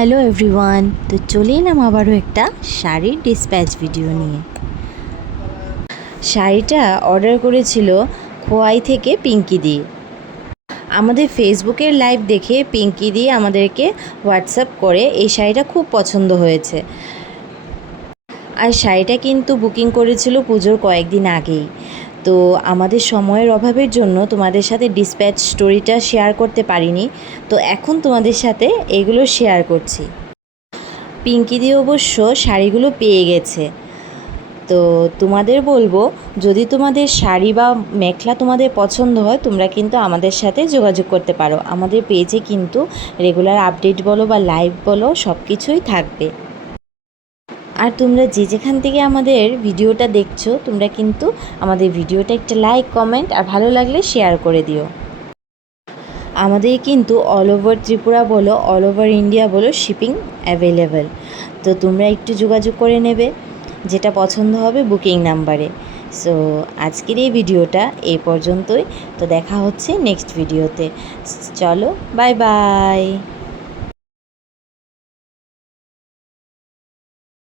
Hello everyone, তো চলে এলাম আবারও একটা শাড়ির ডিসপ্যাচ ভিডিও নিয়ে। শাড়িটা অর্ডার করেছিল খোয়াই থেকে পিঙ্কি দি। আমাদের ফেসবুকের লাইভ দেখে পিঙ্কি দি আমাদেরকে হোয়াটসঅ্যাপ করে এই শাড়িটা খুব পছন্দ হয়েছে। আর শাড়িটা কিন্তু বুকিং করেছিল পুজোর কয়েকদিন আগেই। তো আমাদের সময়ের অভাবের জন্য তোমাদের সাথে ডিসপ্যাচ স্টোরিটা শেয়ার করতে পারিনি, তো এখন তোমাদের সাথে এগুলো শেয়ার করছি। পিঙ্কি দি অবশ্য শাড়িগুলো পেয়ে গেছে। তো তোমাদের বলবো, যদি তোমাদের শাড়ি বা মেখলা তোমাদের পছন্দ হয়, তোমরা কিন্তু আমাদের সাথে যোগাযোগ করতে পারো। আমাদের পেজে কিন্তু রেগুলার আপডেট বলো বা লাইভ বলো সব কিছুই থাকবে। আর তোমরা যে যেখান থেকে আমাদের ভিডিওটা দেখছো, তোমরা কিন্তু আমাদের ভিডিওটা একটা লাইক, কমেন্ট আর ভালো লাগলে শেয়ার করে দিও। আমাদের কিন্তু অল ওভার ত্রিপুরা বলো, অল ওভার ইন্ডিয়া বলো, শিপিং অ্যাভেলেবেল। তো তোমরা একটু যোগাযোগ করে নেবে যেটা পছন্দ হবে বুকিং নাম্বারে। সো আজকের এই ভিডিওটা এই পর্যন্তই। তো দেখা হচ্ছে নেক্সট ভিডিওতে। চলো, বাই বাই।